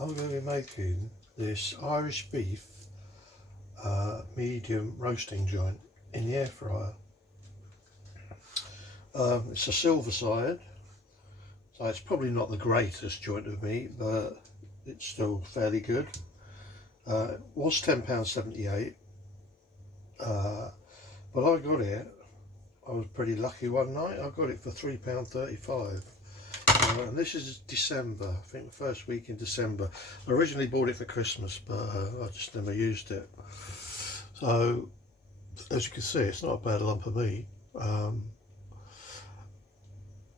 I'm going to be making this Irish beef medium roasting joint in the air fryer. It's a silverside, so it's probably not the greatest joint of meat, but it's still fairly good. It was £10.78, but I got it, I was pretty lucky one night, I got it for £3.35. And this is December, I think the first week in December. I originally bought it for Christmas, but I just never used it. So, as you can see, it's not a bad lump of meat.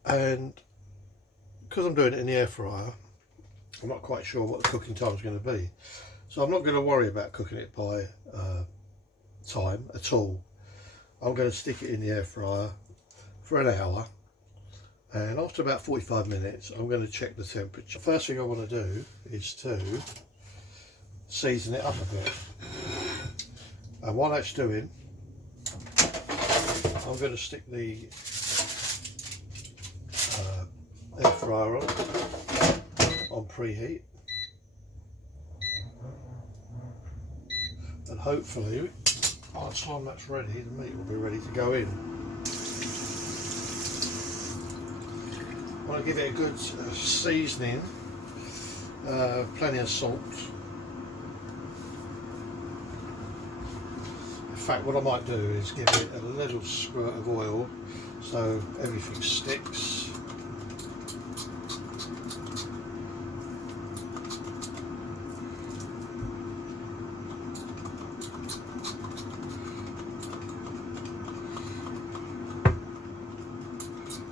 And because I'm doing it in the air fryer, I'm not quite sure what the cooking time is going to be. So I'm not going to worry about cooking it by time at all. I'm going to stick it in the air fryer for an hour. And after about 45 minutes, I'm going to check the temperature. First thing I want to do is to season it up a bit. And while that's doing, I'm going to stick the air fryer on preheat. And hopefully, by the time that's ready, the meat will be ready to go in. I want to give it a good seasoning, plenty of salt. In fact, what I might do is give it a little squirt of oil so everything sticks.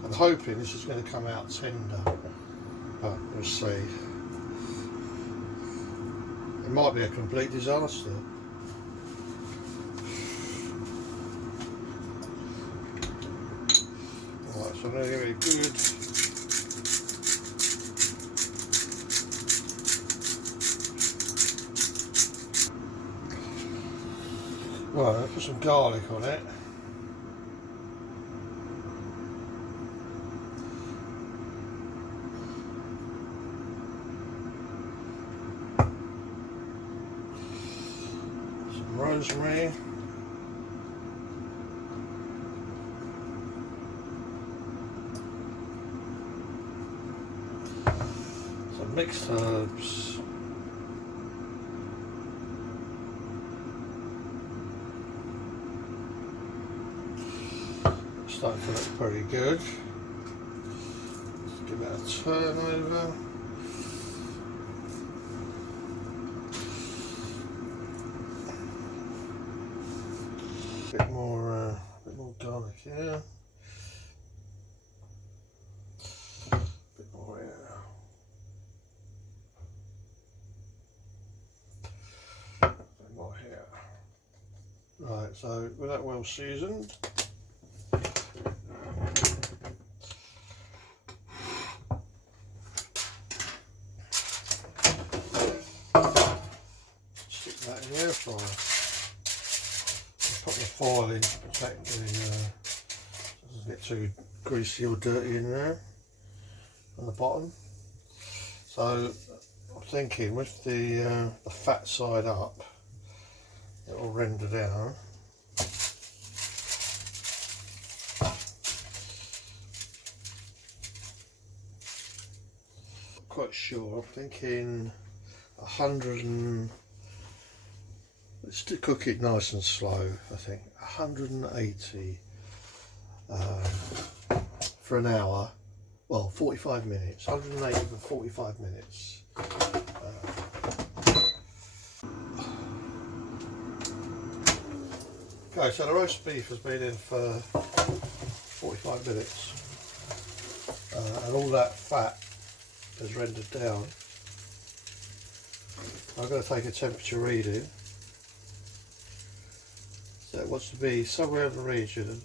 I'm hoping this is going to come out tender, but we'll see. It might be a complete disaster. Alright, so I'm going to give it a good right, I'll put some garlic on it. Rosemary, some mixed herbs, starting to look pretty good. Let's give that a turn over. Bit more garlic here. Bit more here. Bit more here. Right, so with that well seasoned, stick that in the air fryer. Put the foil in to protect the doesn't get too greasy or dirty in there on the bottom. So I'm thinking with the fat side up, it will render down. Not quite sure. I'm thinking 100 and let's cook it nice and slow. I think 180 for an hour. Well, 45 minutes. 180 for 45 minutes. Okay, so the roast beef has been in for 45 minutes, and all that fat has rendered down. I'm going to take a temperature reading. So it wants to be somewhere in the region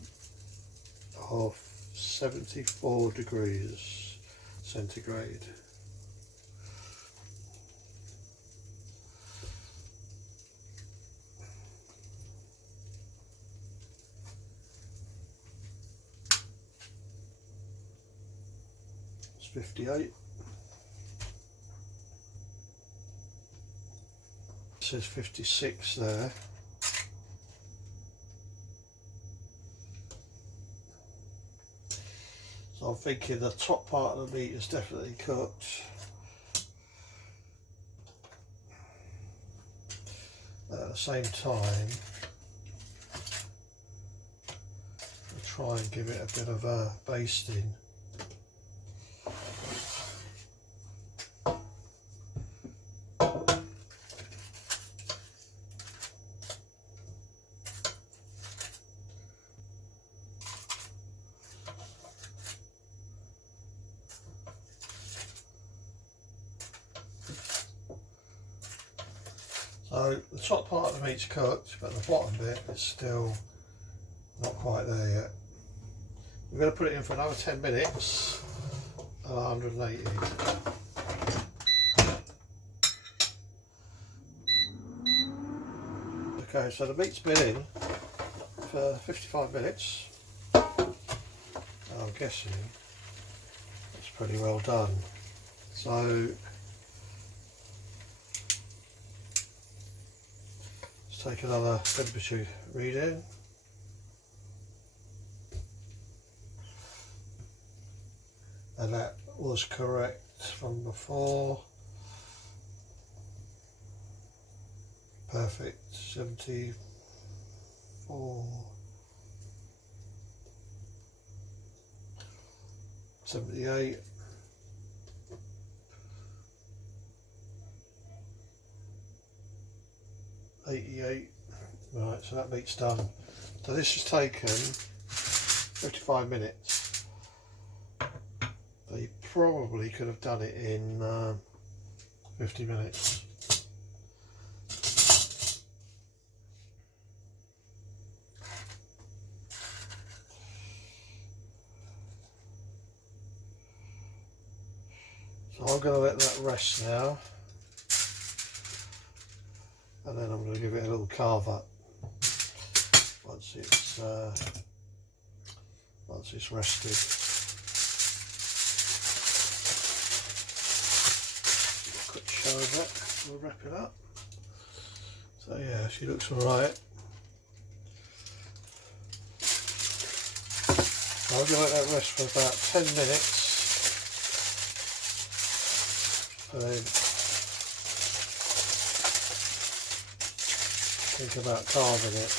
of 74 degrees centigrade. It's 58. says 56 there. So I'm thinking the top part of the meat is definitely cooked. At the same time, I'll try and give it a bit of a basting. So the top part of the meat's cooked, but the bottom bit is still not quite there yet. We're going to put it in for another 10 minutes at 180. Okay, so the meat's been in for 55 minutes. I'm guessing it's pretty well done. So let's take another temperature reading. And that was correct from before. Perfect. 74, 78, 88. Right, so that meat's done. So this has taken 55 minutes. So you probably could have done it in 50 minutes. So I'm going to let that rest now, and then I'm going to give it a little carve up once it's rested. Quick show of it. We'll wrap it up. So yeah, she looks alright. I'm going to let that rest for about 10 minutes. And then think about carving it.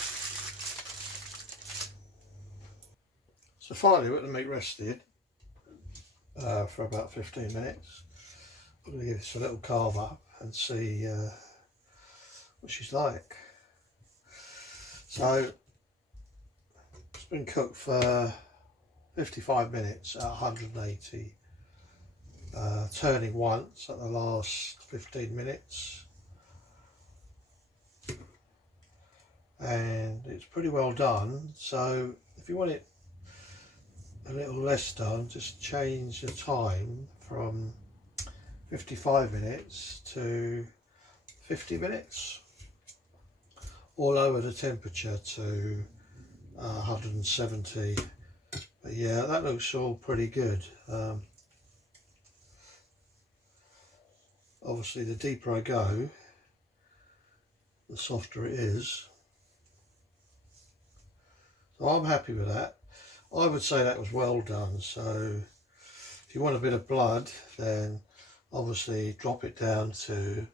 So finally, with the meat rested for about 15 minutes, I'm going to give this a little carve up and see what she's like. So it's been cooked for 55 minutes at 180. Turning once at the last 15 minutes, and it's pretty well done. So if you want it a little less done, just change the time from 55 minutes to 50 minutes, or lower the temperature to 170. But yeah, that looks all pretty good. Obviously, the deeper I go, the softer it is. So I'm happy with that. I would say that was well done. So if you want a bit of blood, then obviously drop it down to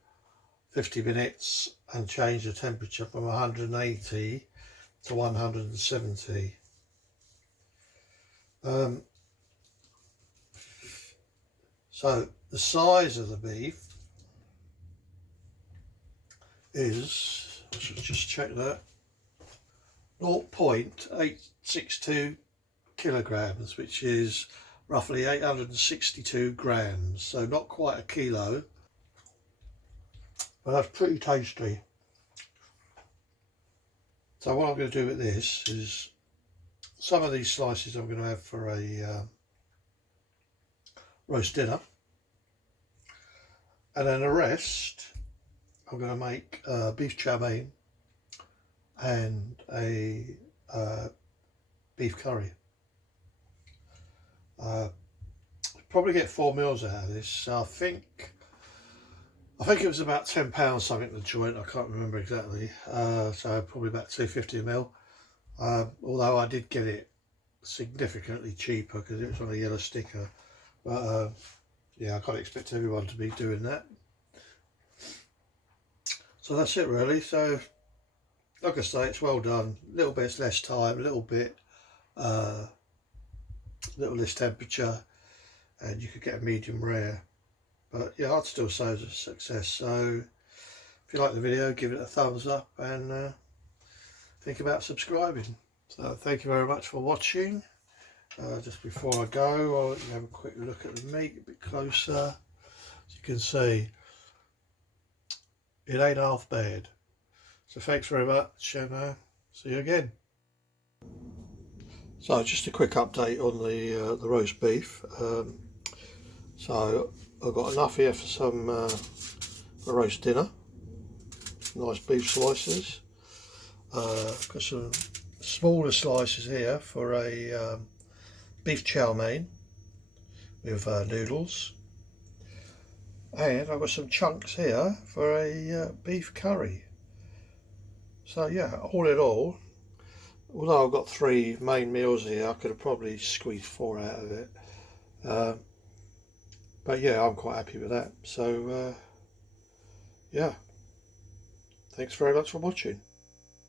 50 minutes and change the temperature from 180 to 170. So the size of the beef is, I should just check that, 0.862 kilograms, which is roughly 862 grams, so not quite a kilo, but that's pretty tasty. So what I'm going to do with this is, some of these slices I'm going to have for a roast dinner, and then the rest I'm going to make beef chow mein and a beef curry. Probably get 4 meals out of this. So I think I think it was about £10 something the joint, I can't remember exactly, so probably about 250ml, although I did get it significantly cheaper because it was on a yellow sticker, but yeah, I can't expect everyone to be doing that. So that's it really. So like I say, it's well done, a little bit less time, a little bit little less temperature, and you could get a medium rare, but yeah, I'd still say it's a success. So if you like the video, give it a thumbs up and think about subscribing. So thank you very much for watching. Just before I go, I'll let you have a quick look at the meat a bit closer. As you can see, it ain't half bad. So thanks very much, and see you again. So just a quick update on the roast beef. So I've got enough here for some a roast dinner. Nice beef slices. Got some smaller slices here for a beef chow mein with noodles, and I've got some chunks here for a beef curry. So yeah, all in all, although I've got 3 main meals here, I could have probably squeezed 4 out of it, but yeah, I'm quite happy with that. So yeah, thanks very much for watching.